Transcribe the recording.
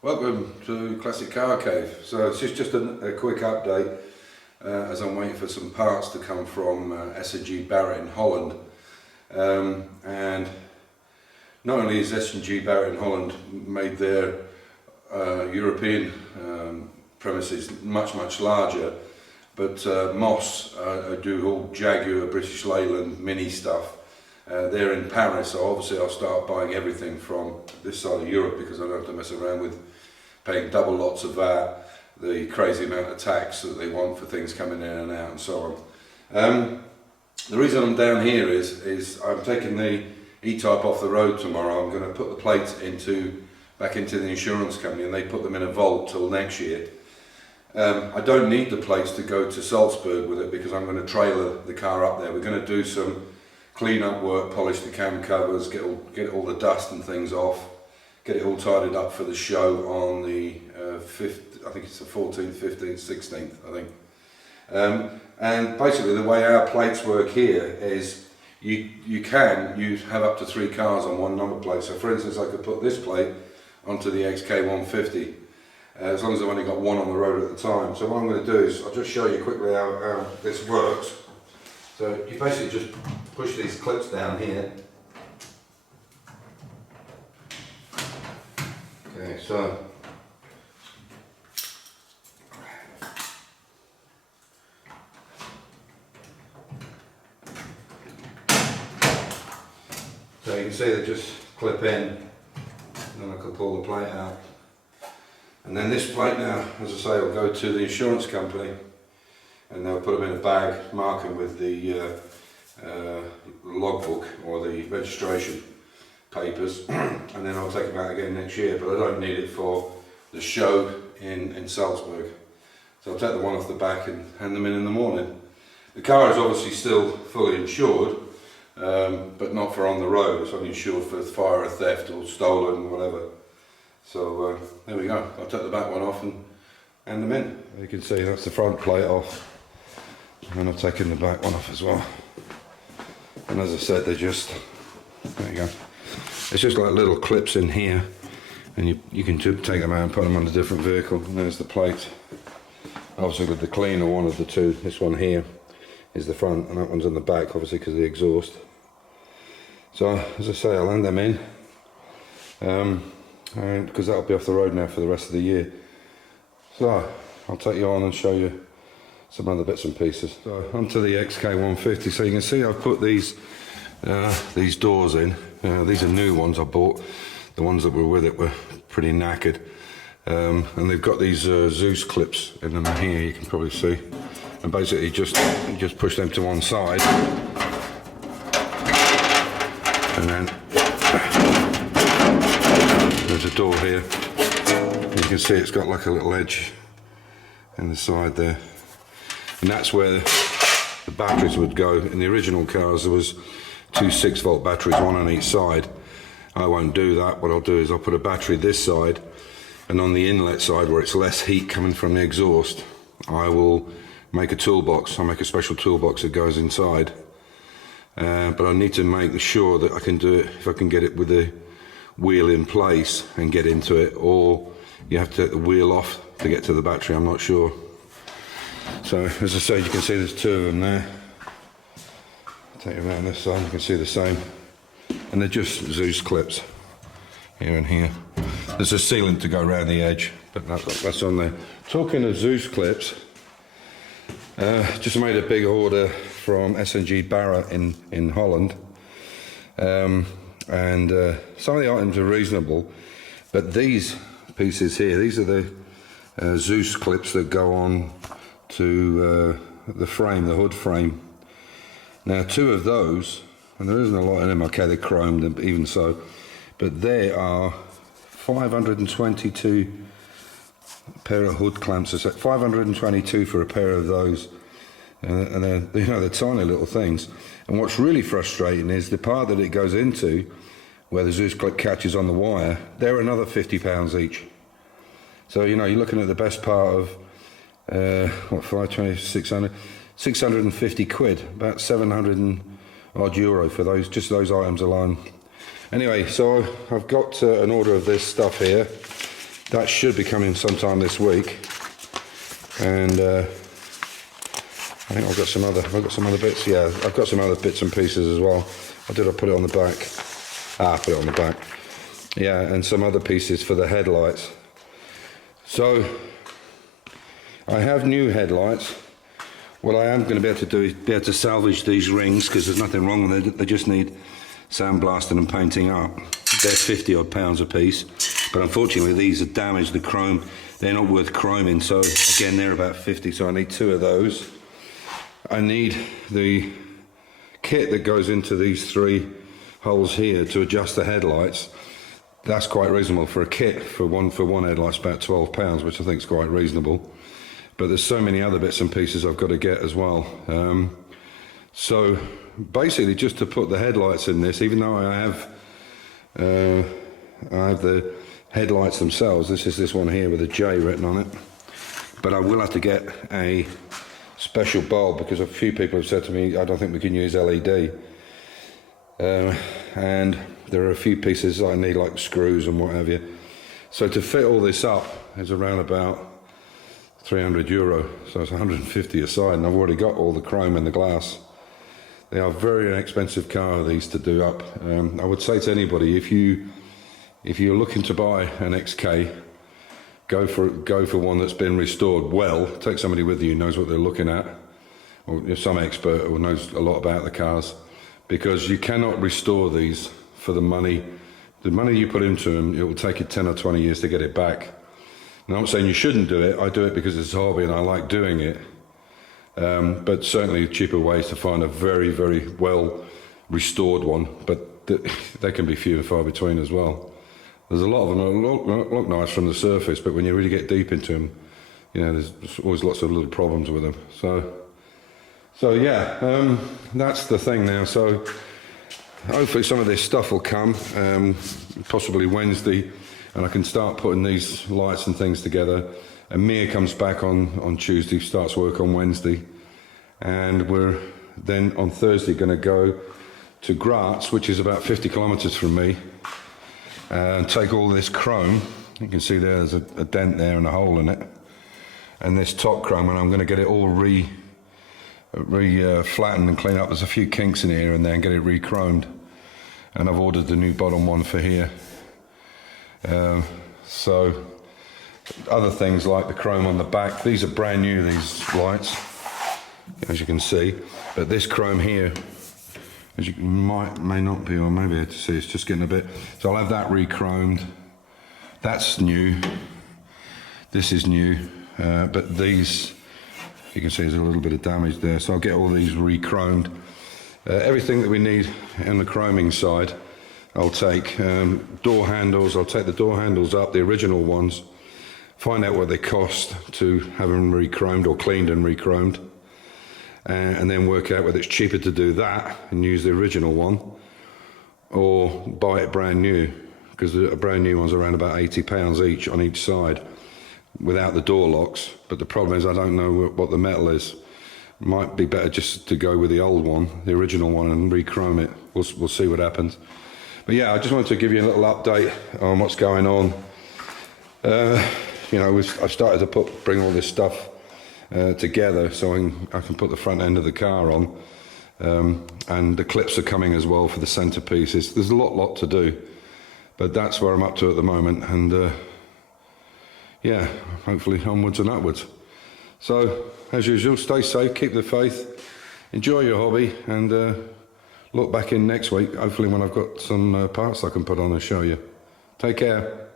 Welcome to Classic Car Cave. So this is just a quick update as I'm waiting for some parts to come from S&G Barrett in Holland. And not only is S&G Barrett in Holland made their European premises much larger, but Moss do all Jaguar, British Leyland, Mini stuff. They're in Paris, so obviously I'll start buying everything from this side of Europe because I don't have to mess around with paying double lots of VAT, the crazy amount of tax that they want for things coming in and out and so on. The reason I'm down here is I'm taking the E-Type off the road tomorrow. I'm going to put the plates back into the insurance company and they put them in a vault till next year. I don't need the plates to go to Salzburg with it because I'm going to trailer the car up there. We're going to do some clean up work, polish the cam covers, get all the dust and things off, get it all tidied up for the show on the 5th, I think it's the 14th, 15th, 16th, I think. And basically the way our plates work here is you have up to 3 cars on one number plate. So for instance, I could put this plate onto the XK150 as long as I've only got one on the road at the time. So what I'm going to do is I'll just show you quickly how this works. So you basically just push these clips down here. Okay, so you can see they just clip in, and then I can pull the plate out. And then this plate now, as I say, will go to the insurance company and they'll put them in a bag, mark them with the logbook or the registration papers, and then I'll take them out again next year, but I don't need it for the show in Salzburg. So I'll take the one off the back and hand them in the morning. The car is obviously still fully insured, but not for on the road. It's only insured for fire or theft or stolen or whatever. So there we go. I'll take the back one off and hand them in. You can see that's the front plate off, and I've taken the back one off as well. And as I said, they're just, there you go. It's just like little clips in here, and you can take them out and put them on a different vehicle. And there's the plate. Obviously with the cleaner, one of the two, this one here is the front and that one's on the back, obviously because of the exhaust. So as I say, I'll hand them in, and because that'll be off the road now for the rest of the year. So I'll take you on and show you some other bits and pieces. So onto the XK150. So you can see I've put these doors in. These are new ones I bought. The ones that were with it were pretty knackered, and they've got these Zeus Clips in them here. You can probably see, and basically you just push them to one side, and then there's a door here. You can see it's got like a little edge in the side there, and that's where the batteries would go. In the original cars there was 2 6-volt batteries, one on each side. I won't do that. What I'll do is I'll put a battery this side, and on the inlet side where it's less heat coming from the exhaust, I will make a toolbox. I'll make a special toolbox that goes inside, but I need to make sure that I can do it, if I can get it with the wheel in place and get into it, or you have to take the wheel off to get to the battery. I'm not sure. So as I said, you can see there's 2 of them there. Take you around this side, you can see the same, and they're just Zeus Clips here and here. There's a sealant to go around the edge, but that's on there. Talking of Zeus Clips, just made a big order from S&G Barrett in Holland, and some of the items are reasonable, but these pieces here, these are the Zeus Clips that go on to the frame, the hood frame. Now 2 of those, and there isn't a lot in them, okay, they're chromed even so, but they are 522 pair of hood clamps. So 522 for a pair of those, and they're, you know, they're tiny little things. And what's really frustrating is the part that it goes into, where the Zeus Clip catches on the wire, they're another £50 each. So you know, you're looking at the best part of what, 520, 600, 650 quid, about 700 and odd euro for those, just those items alone. Anyway, so I've got an order of this stuff here. that should be coming sometime this week. And I think I've got some other bits. Yeah, I've got some other bits and pieces as well. Or did I put it on the back? I put it on the back. Yeah, and some other pieces for the headlights. So I have new headlights. What I am going to be able to do is be able to salvage these rings, because there's nothing wrong with it. They just need sandblasting and painting up. They're 50 odd pounds a piece, but unfortunately these are damaged. The chrome, they're not worth chroming, so again they're about 50, so I need 2 of those. I need the kit that goes into these 3 holes here to adjust the headlights. That's quite reasonable for a kit. For one headlight's about £12, which I think is quite reasonable. But there's so many other bits and pieces I've got to get as well. So basically, just to put the headlights in this, even though I have the headlights themselves. This is this one here with a J written on it. But I will have to get a special bulb, because a few people have said to me, I don't think we can use LED. And there are a few pieces I need, like screws and what have you. So to fit all this up is around about €300, so it's 150 a side, and I've already got all the chrome and the glass. They are very inexpensive car, these, to do up. I would say to anybody, if you're looking to buy an XK, go for one that's been restored well. Take somebody with you who knows what they're looking at, or some expert who knows a lot about the cars, because you cannot restore these for the money. The money you put into them, it will take you 10 or 20 years to get it back. Now, I'm not saying you shouldn't do it. I do it because it's a hobby and I like doing it. But certainly cheaper ways to find a very, very well restored one, but they can be few and far between as well. There's a lot of them that look nice from the surface, but when you really get deep into them, you know, there's always lots of little problems with them. So yeah, that's the thing now. So hopefully some of this stuff will come, possibly Wednesday, and I can start putting these lights and things together. And Mia comes back on Tuesday, starts work on Wednesday, and we're then on Thursday going to go to Graz, which is about 50 kilometres from me, and take all this chrome. You can see there's a dent there and a hole in it, and this top chrome, and I'm going to get it all flattened and clean up. There's a few kinks in here and then get it re-chromed, and I've ordered the new bottom one for here. So other things like the chrome on the back, these are brand new, these lights, as you can see, but this chrome here, as you may not be, or maybe able to see, it's just getting a bit, so I'll have that re-chromed. That's new, this is new, but these, you can see there's a little bit of damage there, so I'll get all these re-chromed. Everything that we need on the chroming side I'll take. Door handles, I'll take the door handles up, the original ones, find out what they cost to have them re-chromed or cleaned and re-chromed, and then work out whether it's cheaper to do that and use the original one, or buy it brand new, because the brand new one's around about £80 each on each side without the door locks. But the problem is I don't know what the metal is. Might be better just to go with the old one, the original one, and re-chrome it. We'll see what happens. But yeah, I just wanted to give you a little update on what's going on. You know, I've started to bring all this stuff together so I can put the front end of the car on, and the clips are coming as well for the centerpieces. There's a lot to do, but that's where I'm up to at the moment, and yeah, hopefully onwards and upwards. So as usual, stay safe, keep the faith, enjoy your hobby, and look back in next week, hopefully when I've got some parts I can put on and show you. Take care.